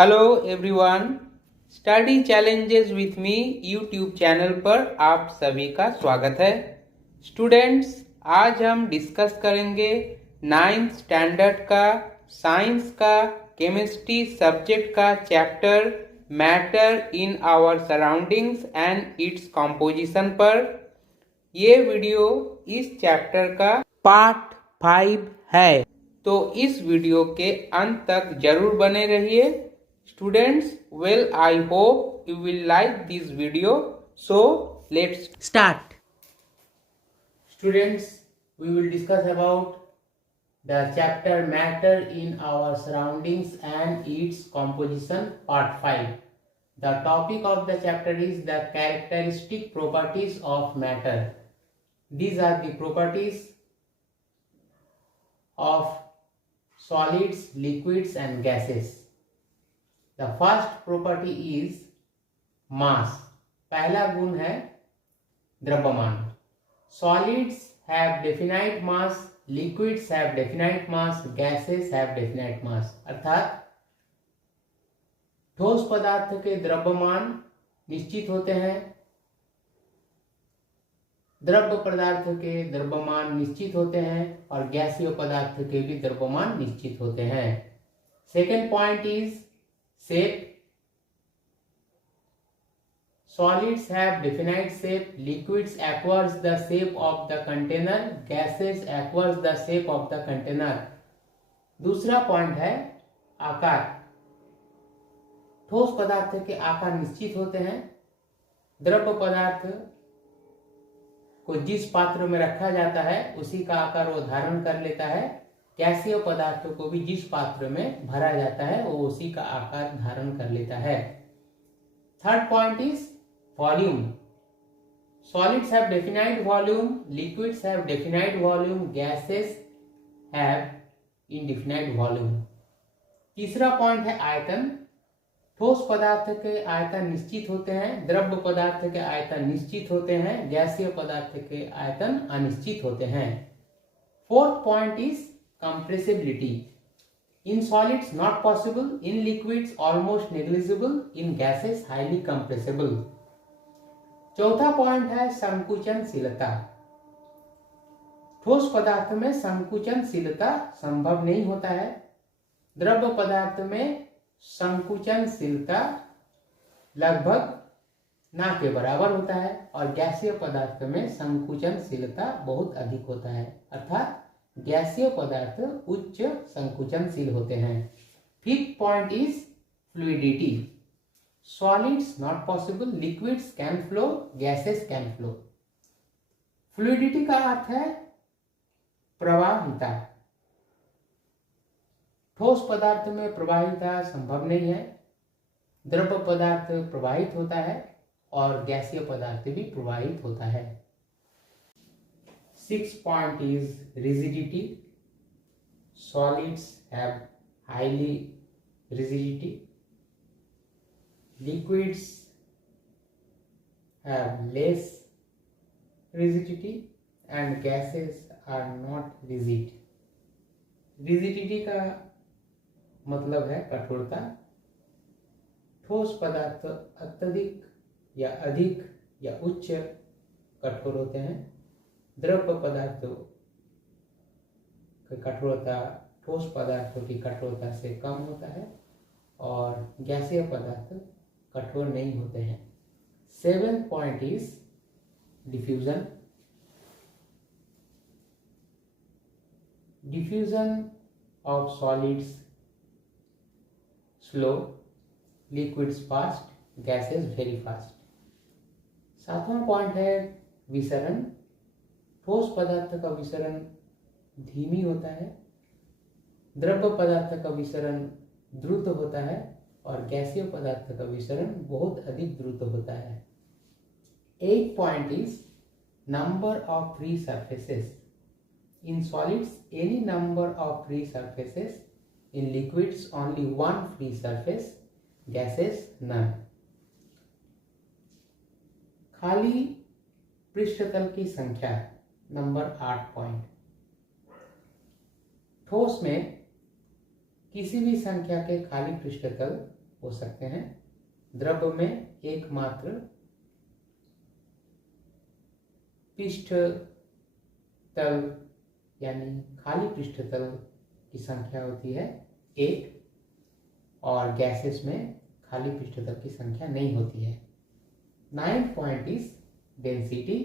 Hello everyone, study challenges with me YouTube channel पर आप सभी का स्वागत है। स्टूडेंट्स, आज हम डिस्कस करेंगे 9th स्टैंडर्ड का साइंस का केमिस्ट्री सब्जेक्ट का chapter matter in our surroundings and its composition पर। ये वीडियो इस चैप्टर का पार्ट 5 है, तो इस वीडियो के अंत तक जरूर बने रहिए। Students, well, I hope you will like this video. So, let's start. Students, we will discuss about the chapter matter in our surroundings and its composition, part 5. The topic of the chapter is the characteristic properties of matter. These are the properties of solids, liquids and gases. The first property is mass. पहला गुण है द्रव्यमान। Solids have definite mass, liquids have definite mass, gases have definite mass. अर्थात ठोस पदार्थ के द्रव्यमान निश्चित होते हैं, द्रव्य पदार्थ के द्रव्यमान निश्चित होते हैं और गैसीय पदार्थ के भी द्रव्यमान निश्चित होते हैं। Second point is shape. Solids have definite shape, liquids acquires the shape of the container, gases acquires the shape of the container. दूसरा पॉइंट है आकार। ठोस पदार्थ के आकार निश्चित होते हैं, द्रव्य पदार्थ को जिस पात्र में रखा जाता है उसी का आकार वो धारण कर लेता है, गैसीय पदार्थों को भी जिस पात्र में भरा जाता है वो उसी का आकार धारण कर लेता है। Third point is volume. Solids have definite volume, liquids have definite volume, gases have indefinite volume. तीसरा पॉइंट है आयतन। ठोस पदार्थ के आयतन निश्चित होते हैं, द्रव्य पदार्थ के आयतन निश्चित होते हैं, गैसीय पदार्थ के आयतन अनिश्चित होते हैं। Fourth point is compressibility. In solids not possible, in liquids almost negligible, in gases highly compressible. चौथा पॉइंट है संकुचनशीलता। ठोस पदार्थ में संकुचनशीलता संभव नहीं होता है, द्रव्य पदार्थ में संकुचनशीलता लगभग ना के बराबर होता है और गैसीय पदार्थ में संकुचनशीलता बहुत अधिक होता है, अर्थात गैसीय पदार्थ उच्च संकुचनशील होते हैं। Fifth point is fluidity. Solids not possible, liquids can flow, gases can flow. Fluidity का अर्थ है प्रवाहिता। ठोस पदार्थ में प्रवाहिता संभव नहीं है, द्रव्य पदार्थ प्रवाहित होता है और गैसीय पदार्थ भी प्रवाहित होता है। Sixth point is rigidity. Solids have highly rigidity. Liquids have less rigidity and gases are not rigid. Rigidity का मतलब है कठोरता। ठोस पदार्थ अत्यधिक या अधिक या उच्च कठोर होते हैं, द्रव्य पदार्थों की कठोरता ठोस पदार्थों की कठोरता से कम होता है और गैसीय पदार्थ कठोर नहीं होते हैं। Seventh point is diffusion. Diffusion of solids slow, liquids fast, gases very fast. सातवां पॉइंट है विसरण। ठोस पदार्थ का विसरण धीमी होता है, द्रव्य पदार्थ का विसरण द्रुत होता है और गैसीय पदार्थ का विसरण बहुत अधिक द्रुत होता है। 8th point is number of free surfaces. In solids any number of free surfaces, in liquids only one free surface, gases none. खाली पृष्ठतल की संख्या नंबर 8 पॉइंट। ठोस में किसी भी संख्या के खाली पृष्ठतल हो सकते हैं। द्रव में एकमात्र पृष्ठ तल यानी खाली पृष्ठ तल की संख्या होती है 1, और गैसेस में खाली पृष्ठ तल की संख्या नहीं होती है। 9th point is density.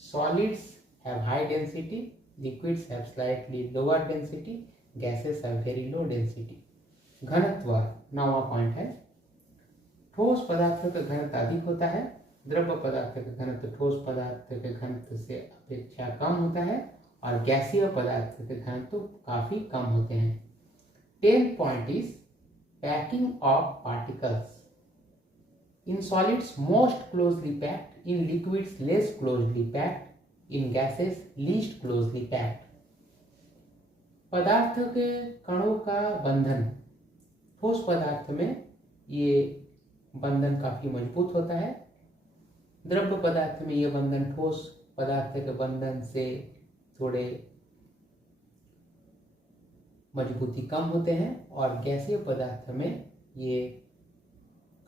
Solids have high density, liquids have slightly lower density, gases have very low density. घनत्व 9वां पॉइंट है। ठोस पदार्थों का घनत्व अधिक होता है, द्रव पदार्थ का घनत्व ठोस पदार्थ के घनत्व से अपेक्षा कम होता है, और गैसीय पदार्थ के घनत्व काफी कम होते हैं। 10th point is packing of particles. In solids most closely packed, in liquids less closely packed, in gases least closely packed. पदार्थ के कणों का बंधन, ठोस पदार्थ में ये बंधन काफी मजबूत होता है, द्रव पदार्थ में ये बंधन ठोस पदार्थ के बंधन से थोड़े मजबूती कम होते हैं, और गैसीय पदार्थ में ये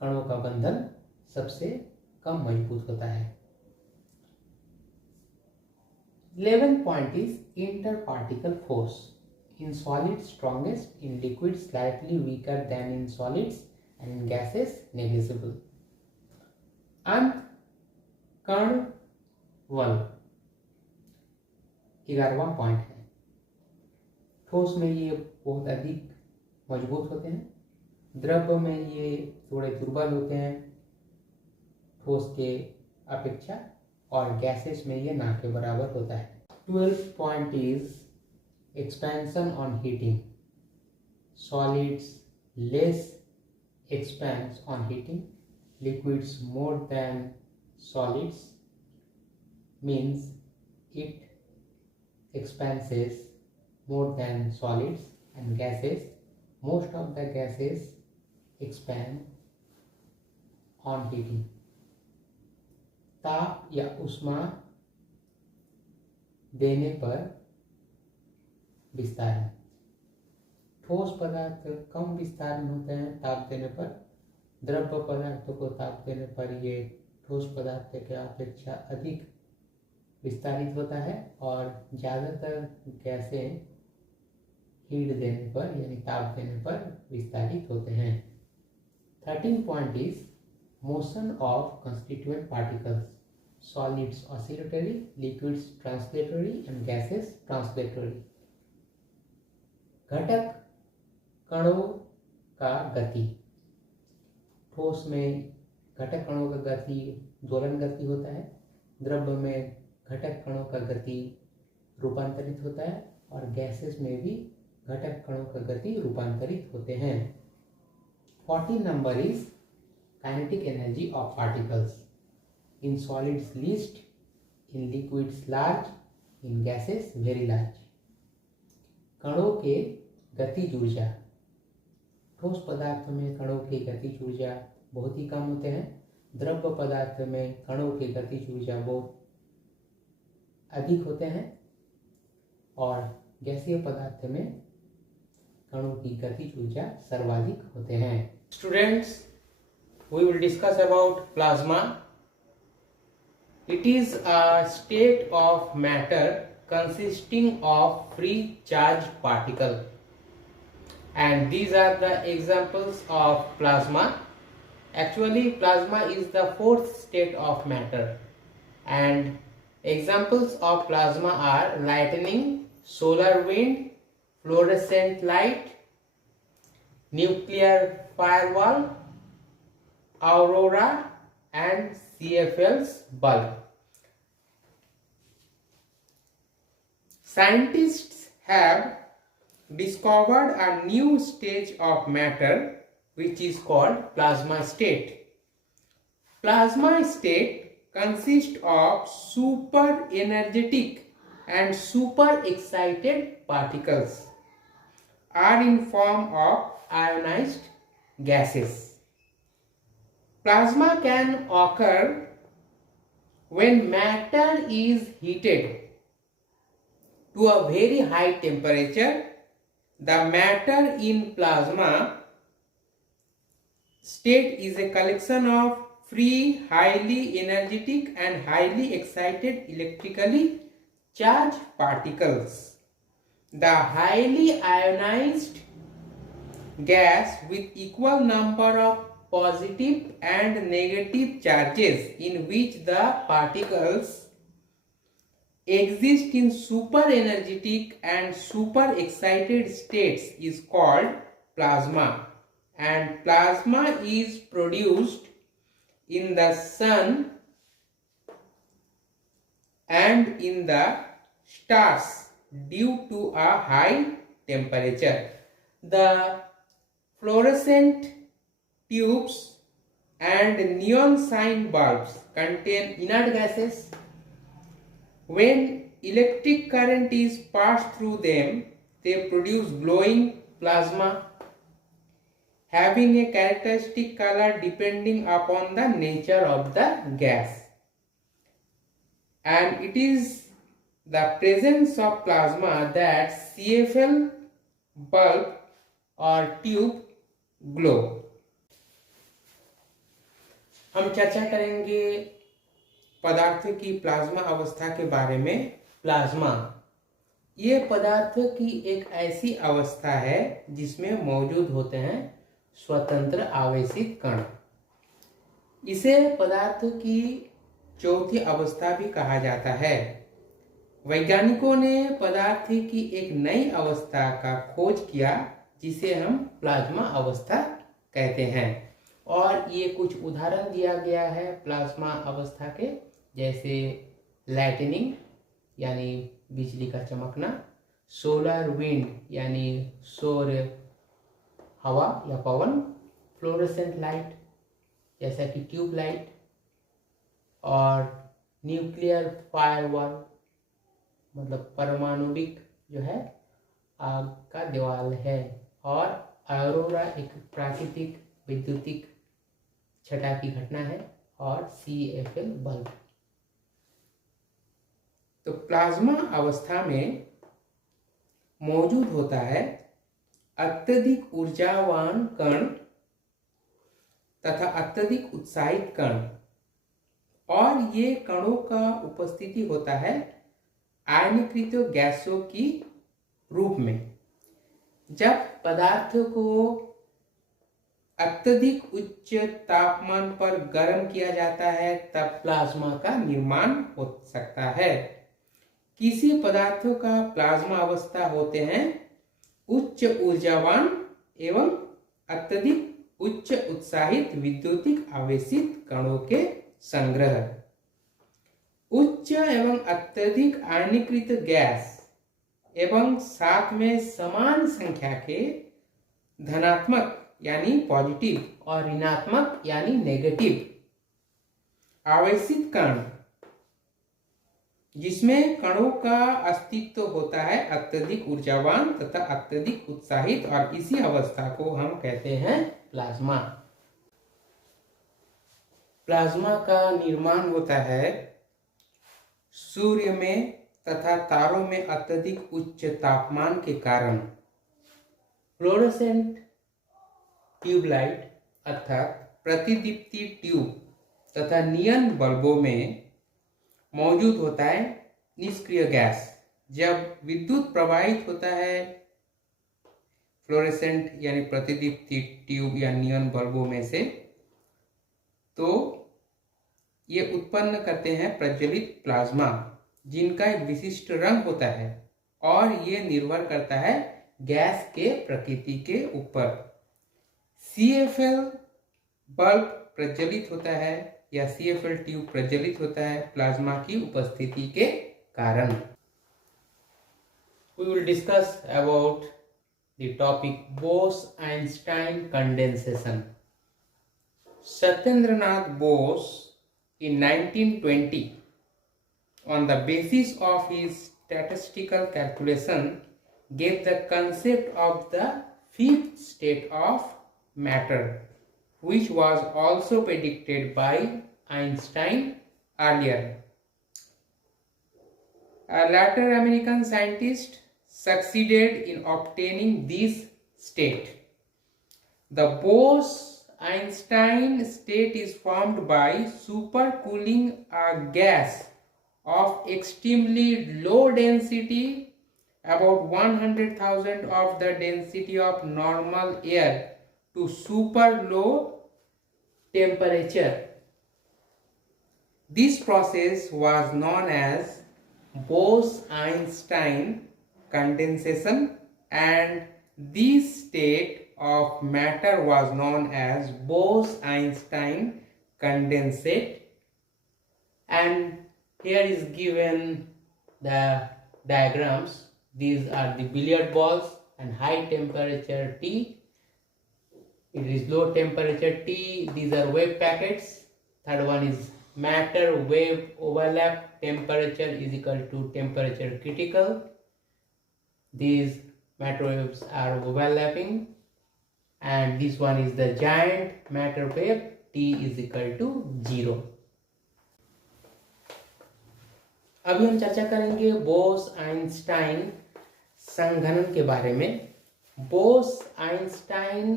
कणों का बंधन सबसे कम मजबूत होता है। 11th point is interparticle force. In solids strongest, in liquids slightly weaker than in solids, and in gases negligible. अंत कण बल 11वां पॉइंट है। ठोस में ये बहुत अधिक मजबूत होते हैं, द्रव में ये थोड़े दुर्बल होते हैं ठोस के अपेक्षा, और गैसेस में ये ना के बराबर होता है। 12th point is expansion on heating. Solids less expands on heating, liquids more than solids, means it expands more than solids, and gases, most of the gases expand on heating. ताप या उष्मा देने पर विस्तारण, ठोस पदार्थ कम विस्तारण होते हैं ताप देने पर, द्रव पदार्थों को ताप देने पर ये ठोस पदार्थ के अपेक्षा अधिक विस्तारित होता है, और ज़्यादातर गैसें हीट देने पर यानी ताप देने पर विस्तारित होते हैं। 13th point is motion of constituent particles. Solids oscillatory, liquids translatory, and gases translatory. घटक कणों का गति, ठोस में घटक कणों का गति दोलन गति होता है, द्रव में घटक कणों का गति रूपांतरित होता है, और गैसेस में भी घटक कणों का गति रूपांतरित होते हैं। 14 number is kinetic energy of particles. In solids least, in liquids large, in gases very large. कणों के गतिज ऊर्जा, ठोस पदार्थ में कणों की गतिज ऊर्जा बहुत ही कम होते हैं, द्रव पदार्थ में कणों की गतिज ऊर्जा बहुत अधिक होते हैं, और गैसीय पदार्थ में कणों की गतिज ऊर्जा सर्वाधिक होते हैं। Students, we will discuss about plasma. It is a state of matter consisting of free charged particle, and these are the examples of plasma. Actually, plasma is the fourth state of matter, and examples of plasma are lightning, solar wind, fluorescent light, nuclear fireball, aurora, and CFL's bulb. Scientists have discovered a new stage of matter which is called plasma state. Plasma state consists of super energetic and super excited particles, are in form of ionized gases. Plasma can occur when matter is heated to a very high temperature. The matter in plasma State is a collection of free, highly energetic and highly excited electrically charged particles. The highly ionized gas with equal number of positive and negative charges in which the particles exist in super energetic and super excited states is called plasma, and plasma is produced in the sun and in the stars due to a high temperature. The fluorescent tubes and neon sign bulbs contain inert gases. When electric current is passed through them, they produce glowing plasma having a characteristic color depending upon the nature of the gas. And it is the presence of plasma that CFL bulb or tube glow. हम चर्चा करेंगे पदार्थ की plasma अवस्था के बारे में। Plasma ये पदार्थ की एक ऐसी अवस्था है जिसमें मौजूद होते हैं स्वतंत्र आवेशित कण। इसे पदार्थ की चौथी अवस्था भी कहा जाता है। वैज्ञानिकों ने पदार्थ की एक नई अवस्था का खोज किया जिसे हम प्लाज्मा अवस्था कहते हैं, और ये कुछ उदाहरण दिया गया है प्लाज्मा अवस्था के, जैसे लाइटनिंग यानी बिजली का चमकना, सोलर विंड यानी सौर हवा या पवन, फ्लोरेसेंट लाइट जैसा कि ट्यूब लाइट, और न्यूक्लियर फायरवॉल मतलब परमाणुविक जो है आग का दीवार है, और ऑरोरा एक प्राकृतिक विद्युतिक छटा की घटना है, और CFL बल्ब। तो प्लाज्मा अवस्था में मौजूद होता है अत्यधिक ऊर्जावान कण तथा अत्यधिक उत्साहित कण, और ये कणों का उपस्थिति होता है आयनीकृत गैसों की रूप में। जब पदार्थ को अत्यधिक उच्च तापमान पर गर्म किया जाता है तब प्लाज्मा का निर्माण हो सकता है। किसी पदार्थों का प्लाज्मा अवस्था होते हैं उच्च ऊर्जावान एवं अत्यधिक उच्च उत्साहित विद्युतिक आवेशित कणों के संग्रह। उच्च एवं अत्यधिक आयनीकृत गैस एवं साथ में समान संख्या के धनात्मक यानी पॉजिटिव और ऋणात्मक यानी नेगेटिव आवेशित कण, जिसमें कणों का अस्तित्व होता है अत्यधिक ऊर्जावान तथा अत्यधिक उत्साहित, और इसी अवस्था को हम कहते हैं प्लाज्मा। प्लाज्मा का निर्माण होता है सूर्य में तथा तारों में अत्यधिक उच्च तापमान के कारण। फ्लोरोसेंट ट्यूबलाइट अर्थात प्रतिदीप्ति ट्यूब तथा नियन बल्बों में मौजूद होता है निष्क्रिय गैस। जब विद्युत प्रवाहित होता है फ्लोरेसेंट यानी प्रतिदीप्ति ट्यूब या नियन बल्बों में से, तो ये उत्पन्न करते हैं प्रज्वलित प्लाज्मा, जिनका एक विशिष्ट रंग होता है, और ये निर्भर करता है गैस के प्रकृति के ऊपर। CFL बल्ब प्रज्वलित होता है या CFL ट्यूब प्रज्वलित होता है प्लाज्मा की उपस्थिति के कारण। We will discuss about the topic Bose-Einstein condensation. Satyendranath Bose in 1920, on the basis of his statistical calculation, gave the concept of the fifth state of matter, which was also predicted by Einstein earlier. A later American scientist succeeded in obtaining this state. The Bose Bose-Einstein state is formed by supercooling a gas of extremely low density, about 100,000 of the density of normal air, to super low temperature. This process was known as Bose-Einstein condensation, and this state of matter was known as Bose-Einstein condensate. And here is given the diagrams. These are the billiard balls and high temperature T. It is low temperature T. These are wave packets. Third one is matter wave overlap. Temperature is equal to temperature critical. These matter waves are overlapping. And this one is the giant matter wave. T is equal to 0. अभी हम चर्चा करेंगे Bose Einstein संघनन के बारे में। Bose Einstein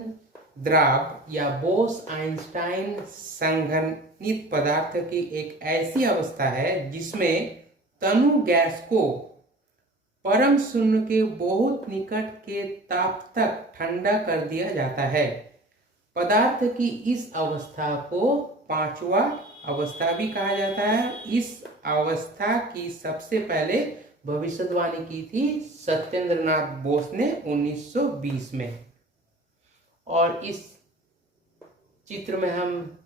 द्रव या बोस आइंस्टाइन संघनित पदार्थ की एक ऐसी अवस्था है जिसमें तनु गैस को परम शून्य के बहुत निकट के ताप तक ठंडा कर दिया जाता है। पदार्थ की इस अवस्था को पांचवा अवस्था भी कहा जाता है। इस अवस्था की सबसे पहले भविष्यवाणी की थी सत्येंद्र नाथ बोस ने 1920 में। और इस चित्र में हम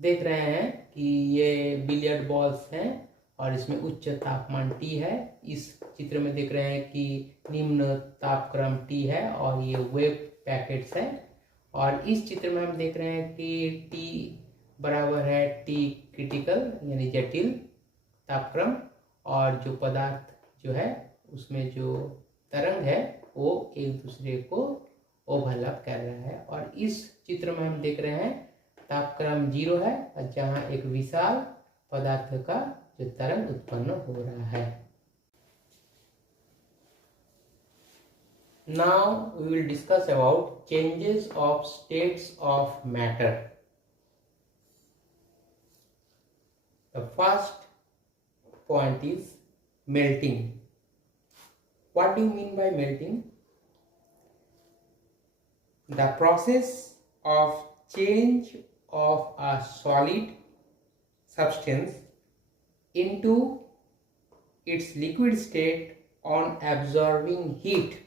देख रहे हैं कि ये बिलियर्ड बॉल्स हैं और इसमें उच्च तापमान T है। इस चित्र में देख रहे हैं कि निम्न तापक्रम T है और ये वेव पैकेट्स हैं। और इस चित्र में हम देख रहे हैं कि T बराबर है T क्रिटिकल यानी जटिल तापक्रम, और जो पदार्थ जो है उसमें जो तरंग है वो एक दूसरे को ओवरलैप कर रहा है। और इस चित्र में हम देख रहे हैं तापक्रम 0 है और जहाँ एक विशाल पदार्थ का जो तरंग उत्पन्न हो रहा है। Now we will discuss about changes of states of matter. The first point is melting. What do you mean by melting? The process of change of a solid substance into its liquid state on absorbing heat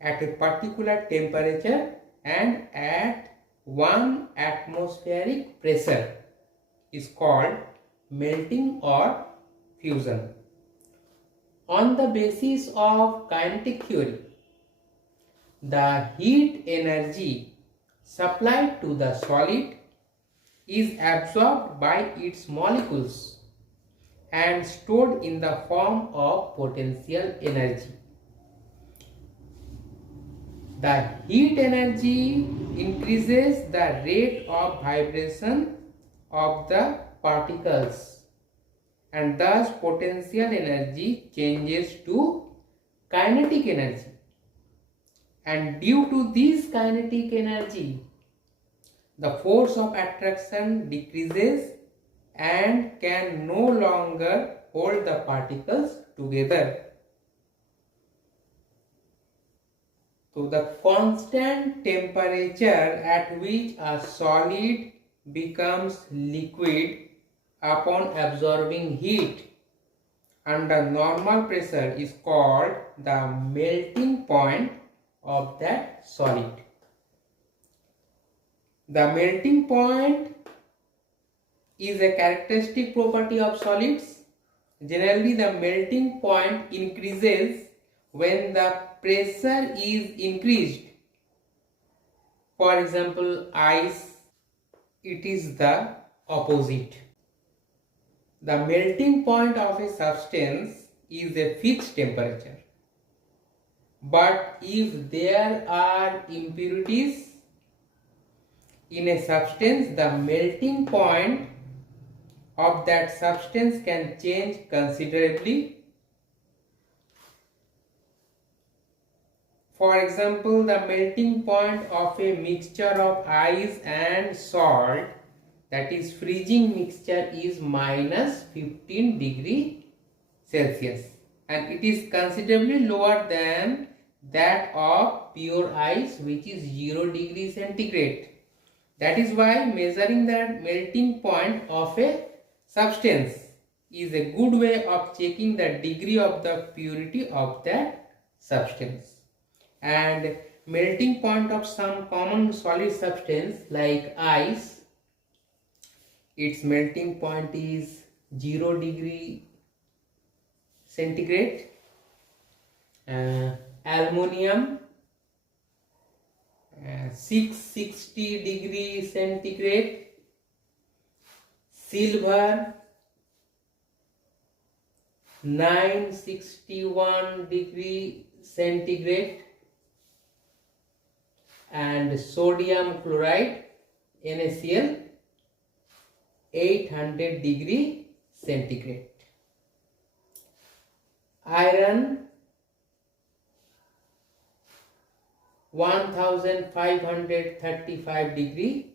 at a particular temperature and at 1 atmospheric pressure is called melting or fusion. On the basis of kinetic theory, the heat energy supplied to the solid is absorbed by its molecules and stored in the form of potential energy. The heat energy increases the rate of vibration of the particles, and thus potential energy changes to kinetic energy. And due to this kinetic energy, the force of attraction decreases and can no longer hold the particles together. So the constant temperature at which a solid becomes liquid upon absorbing heat under normal pressure is called the melting point of that solid. The melting point is a characteristic property of solids. Generally, the melting point increases when the pressure is increased. For example, ice, it is the opposite. The melting point of a substance is a fixed temperature. But if there are impurities in a substance, the melting point of that substance can change considerably. For example, the melting point of a mixture of ice and salt, that is freezing mixture, is minus 15 degree Celsius, and it is considerably lower than that of pure ice, which is 0 degree centigrade. That is why measuring the melting point of a substance is a good way of checking the degree of the purity of that substance. And melting point of some common solid substance like ice, its melting point is 0 degree centigrade. Aluminium 660 degree centigrade. Silver 961 degree centigrade. And sodium chloride NaCl 800 degree centigrade. Iron 1535 degree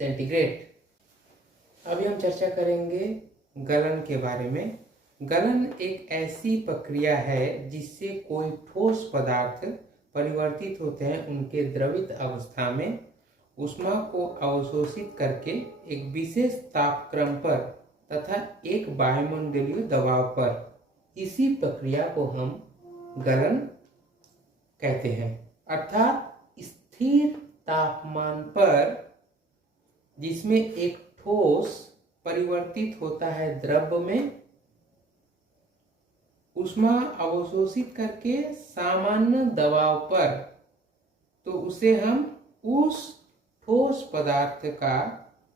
centigrade. अभी हम चर्चा करेंगे गलन के बारे में। गलन एक ऐसी प्रक्रिया है जिससे कोई ठोस पदार्थ परिवर्तित होते हैं उनके द्रवित अवस्था में ऊष्मा को अवशोषित करके एक विशेष तापक्रम पर तथा एक वायुमंडलीय दबाव पर। इसी प्रक्रिया को हम गलन कहते हैं, अर्थात स्थिर तापमान पर जिसमें एक ठोस परिवर्तित होता है द्रव में, ऊष्मा अवशोषित करके सामान्य दबाव पर, तो उसे हम उस ठोस पदार्थ का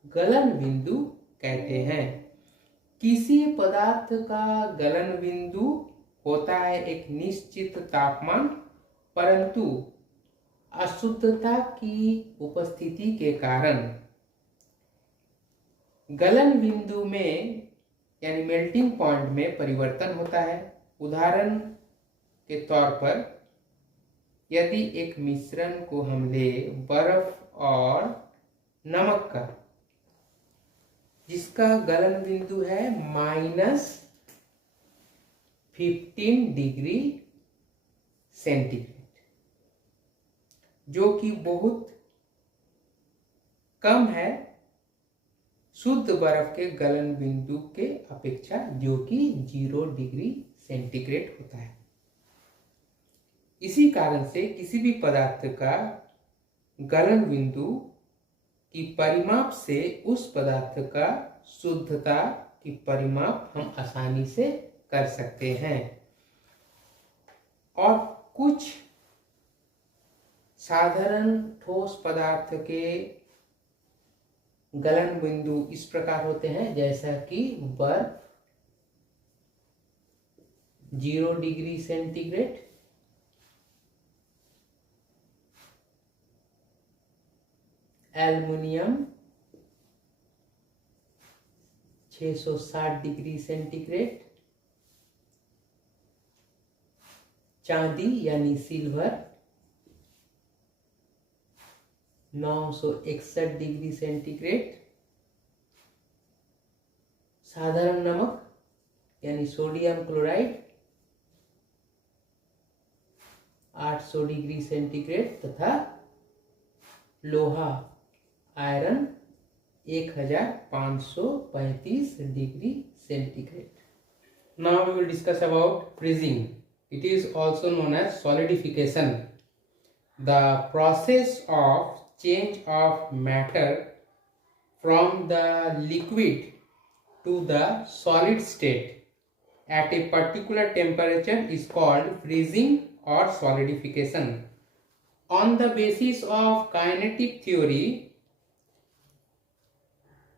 गलन बिंदु कहते हैं। किसी पदार्थ का गलन बिंदु होता है एक निश्चित तापमान, परंतु अशुद्धता की उपस्थिति के कारण गलन बिंदु में यानी मेल्टिंग पॉइंट में परिवर्तन होता है। उदाहरण के तौर पर यदि एक मिश्रण को हम ले बर्फ और नमक का, जिसका गलन बिंदु है -15 डिग्री सेंटीग्रेड, जो कि बहुत कम है शुद्ध बर्फ के गलन बिंदु के अपेक्षा, जो कि 0 डिग्री सेंटीग्रेड होता है। इसी कारण से किसी भी पदार्थ का गलन बिंदु की परिमाप से उस पदार्थ का शुद्धता की परिमाप हम आसानी से कर सकते हैं। और कुछ साधारण ठोस पदार्थ के गलन बिंदु इस प्रकार होते हैं, जैसा कि बर्फ 0 degree centigrade, aluminium 660 degree centigrade, चांदी यानी सिल्वर 961 डिग्री सेंटीग्रेड, साधारण नमक यानी सोडियम क्लोराइड 800 डिग्री सेंटीग्रेड तथा लोहा iron 1535 degree centigrade. Now we will discuss about freezing. It is also known as solidification. The process of change of matter from the liquid to the solid state at a particular temperature is called freezing or solidification. On the basis of kinetic theory,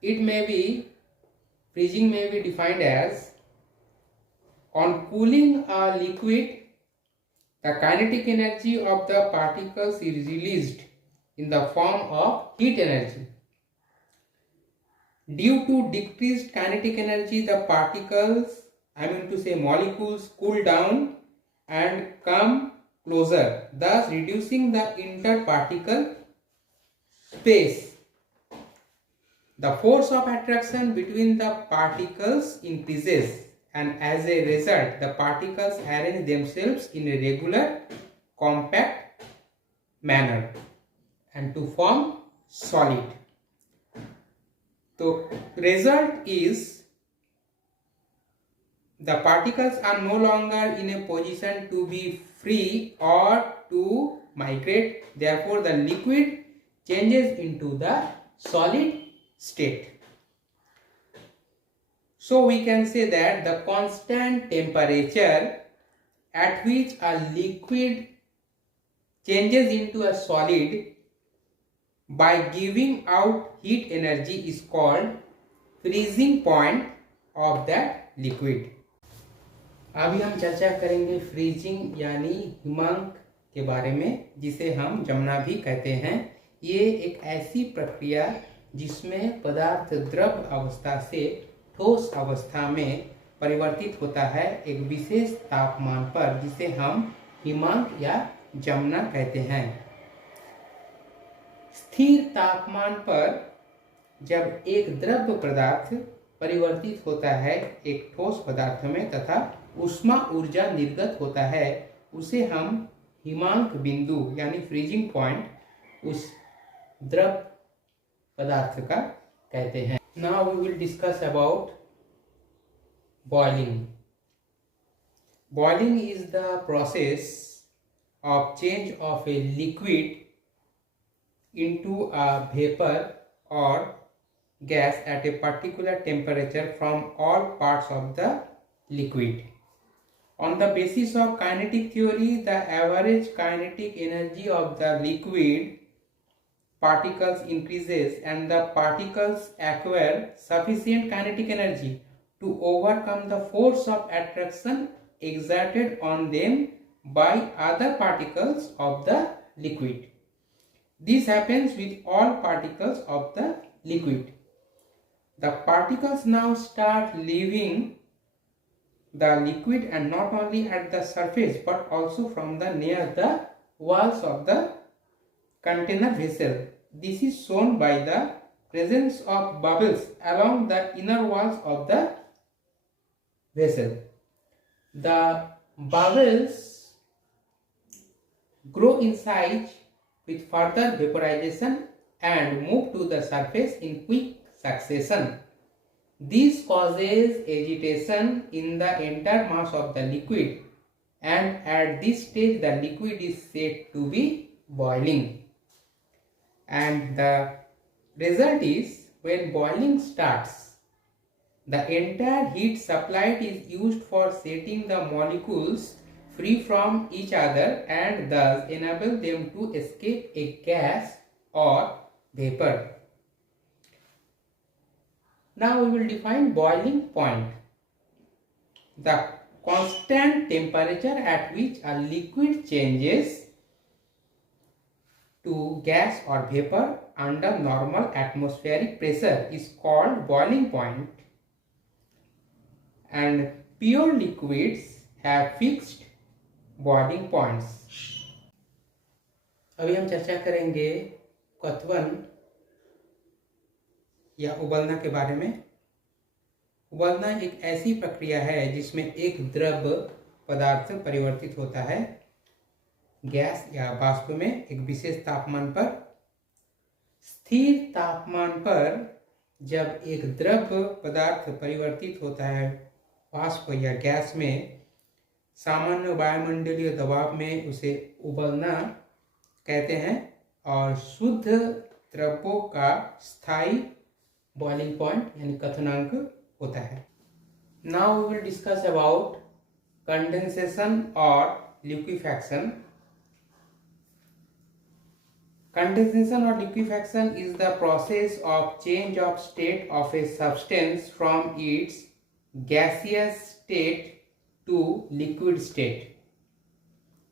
freezing may be defined as, on cooling a liquid, the kinetic energy of the particles is released in the form of heat energy. Due to decreased kinetic energy, the particles, molecules, cool down and come closer, thus reducing the interparticle space. The force of attraction between the particles increases, and as a result, the particles arrange themselves in a regular, compact manner and to form solid. So, result is the particles are no longer in a position to be free or to migrate. Therefore, the liquid changes into the solid state. So, we can say that the constant temperature at which a liquid changes into a solid by giving out heat energy is called freezing point of that liquid. अभी हम चर्चा करेंगे freezing यानी हिमांक के बारे में, जिसे हम जमना भी कहते हैं। ये एक ऐसी प्रक्रिया जिसमें पदार्थ द्रव अवस्था से ठोस अवस्था में परिवर्तित होता है एक विशेष तापमान पर, जिसे हम हिमांक या जमना कहते हैं। स्थिर तापमान पर जब एक द्रव पदार्थ परिवर्तित होता है एक ठोस पदार्थ में तथा ऊष्मा ऊर्जा निर्गत होता है, उसे हम हिमांक बिंदु यानी फ्रीजिंग पॉइंट उस द्रव पदार्थ का कहते हैं। Now we will discuss about boiling. Boiling is the process of change of a liquid into a vapor or gas at a particular temperature from all parts of the liquid. On the basis of kinetic theory, the average kinetic energy of the liquid particles increases and the particles acquire sufficient kinetic energy to overcome the force of attraction exerted on them by other particles of the liquid. This happens with all particles of the liquid. The particles now start leaving the liquid, and not only at the surface but also from the near the walls of the container vessel. This is shown by the presence of bubbles along the inner walls of the vessel. The bubbles grow in size with further vaporization and move to the surface in quick succession. This causes agitation in the entire mass of the liquid, and at this stage the liquid is said to be boiling. And the result is, when boiling starts, the entire heat supplied is used for setting the molecules free from each other and thus enable them to escape a gas or vapor. Now we will define boiling point. The constant temperature at which a liquid changes to gas or vapor under normal atmospheric pressure is called boiling point, and pure liquids have fixed boiling points. अभी हम चर्चा करेंगे क्वथन या उबलना के बारे में। उबलना एक ऐसी प्रक्रिया है जिसमें एक द्रव पदार्थ परिवर्तित होता है गैस या वाष्प में एक विशेष तापमान पर। स्थिर तापमान पर जब एक द्रव पदार्थ परिवर्तित होता है वाष्प या गैस में, सामान्य वायुमंडलीय दबाव में उसे उबलना कहते हैं, और शुद्ध द्रव्यों का स्थायी बॉइलिंग पॉइंट यानी क्वथनांक होता है। Now we will discuss about condensation और लिक्विफैक्शन। कंडेंसेशन और liquefaction is the process of change of state of a substance from its gaseous state to liquid state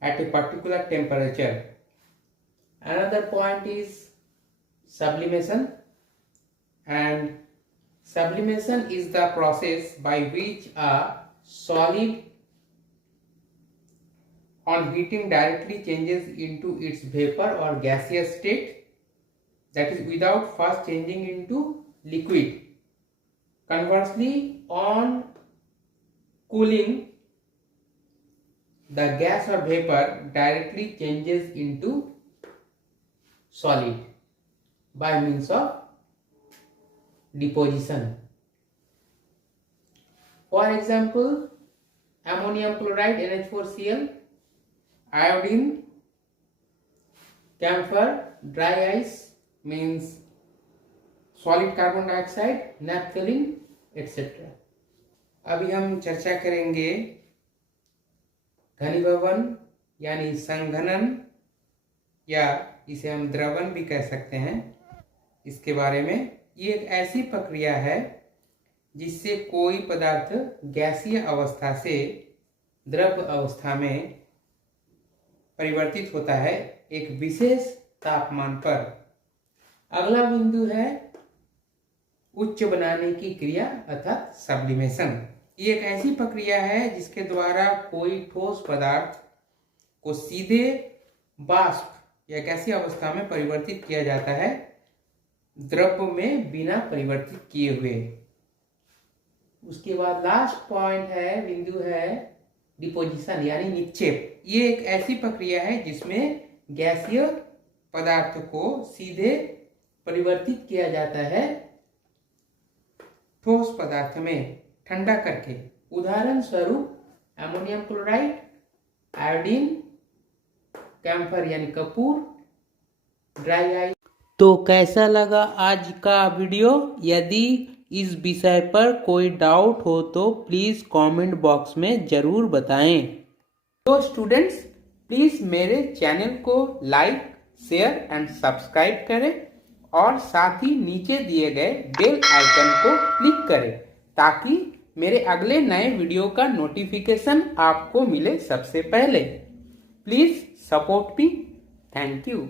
at a particular temperature. Another point is sublimation, and sublimation is the process by which a solid on heating directly changes into its vapor or gaseous state, that is without first changing into liquid. Conversely, on cooling, the gas or vapor directly changes into solid by means of deposition. For example, ammonium chloride NH4Cl, iodine, camphor, dry ice means solid carbon dioxide, naphthalene etc. अभी हम चर्चा करेंगे घनीभवन यानी संघनन, या इसे हम द्रवन भी कह सकते हैं, इसके बारे में। ये एक ऐसी प्रक्रिया है जिससे कोई पदार्थ गैसीय अवस्था से द्रव अवस्था में परिवर्तित होता है एक विशेष तापमान पर। अगला बिंदु है उच्च बनाने की क्रिया अर्थात सब्लिमेशन। ये एक ऐसी प्रक्रिया है जिसके द्वारा कोई ठोस पदार्थ को सीधे वाष्प या गैसीय अवस्था में परिवर्तित किया जाता है द्रव में बिना परिवर्तित किए हुए। उसके बाद लास्ट पॉइंट है, बिंदु है डिपोजिशन यानी निक्षेप। ये एक ऐसी प्रक्रिया है जिसमें गैसीय पदार्थ को सीधे परिवर्तित किया जाता है ठोस पदार्थ में ठंडा करके। उदाहरण स्वरूप अमोनियम क्लोराइड, आयोडीन, कैम्फर यानी कपूर, ड्राई आइस। तो कैसा लगा आज का वीडियो? यदि इस विषय पर कोई डाउट हो तो प्लीज़ कमेंट बॉक्स में ज़रूर बताएं। तो स्टूडेंट्स, प्लीज़ मेरे चैनल को लाइक, शेयर एंड सब्सक्राइब करें और साथ ही नीचे दिए गए बेल आइकन को क्लिक करें ताकि मेरे अगले नए वीडियो का नोटिफिकेशन आपको मिले सबसे पहले। Please support me. Thank you.